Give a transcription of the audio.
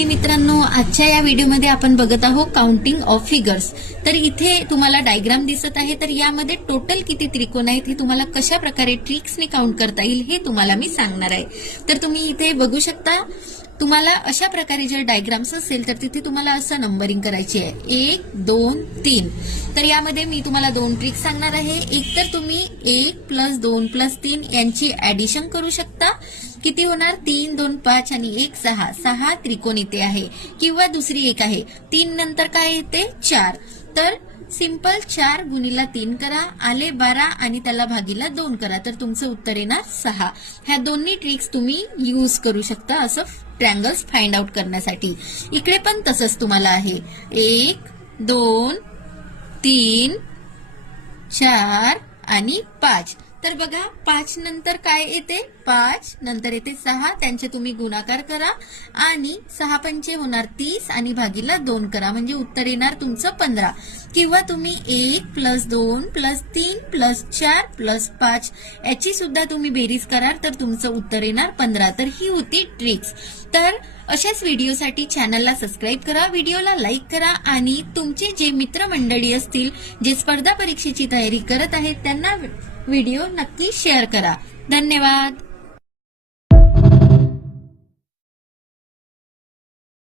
विद्यार्थी मित्रांनो, आजच्या या व्हिडिओमध्ये आपण बघत आहोत काउंटिंग ऑफ फिगर्स। तर इथे तुम्हाला डायग्राम दिसत आहे, तर यामध्ये टोटल किती त्रिकोण आहेत हे तुम्हाला कशा प्रकारे ट्रिक्सने काउंट करता येईल हे तुम्हाला मी सांगणार आहे। तर तुम्ही इथे बघू शकता, तुम्हाला अशा प्रकारे जर डायग्राम्स असेल तर तिथे तुम्हाला असं नंबरिंग करायची आहे 1 2 3। तर यामध्ये मी तुम्हाला दोन ट्रिक्स सांगणार आहे। एक तर तुम्ही 1 + 2 + 3 यांची ऍडिशन करू शकता, किती होणार 3 2 5 आणि 1 6, 6 त्रिकोण इथे आहे। किंवा दुसरी एक आहे 3 नंतर काय येते 4, तर सिंपल 4 × 3 करा, आले 12 आणि त्याला भागीला 2 करा, तर तुमचं उत्तर येणार 6। ह्या दोन्ही ट्रिक्स तुम्ही यूज करू शकता असं ट्रँगल्स फाइंड आउट करण्यासाठी। इकडे पण तसंच तुम्हाला आहे 1 2 3 4 आणि 5। तर बघा 5 नंतर काय येते 5, नंतर येते 6, त्यांचे तुम्ही गुणाकार करा आणि 6 पंचे होणार 30 आणि भागीला 2 करा, म्हणजे उत्तर येणार तुमचं 15। किंवा तुम्ही 1 + 2 + 3 + 4 + 5 याची सुद्धा तुम्ही बेरीज कराल तर तुमचं उत्तर येणार 15। तर ही होती ट्रिक्स। तर अशाच व्हिडिओसाठी चॅनलला सबस्क्राईब करा, व्हिडिओला लाईक करा आणि तुमचे जे मित्रमंडळी असतील जे स्पर्धा परीक्षेची तयारी करत आहेत त्यांना व्हिडिओ नक्की शेअर करा। धन्यवाद।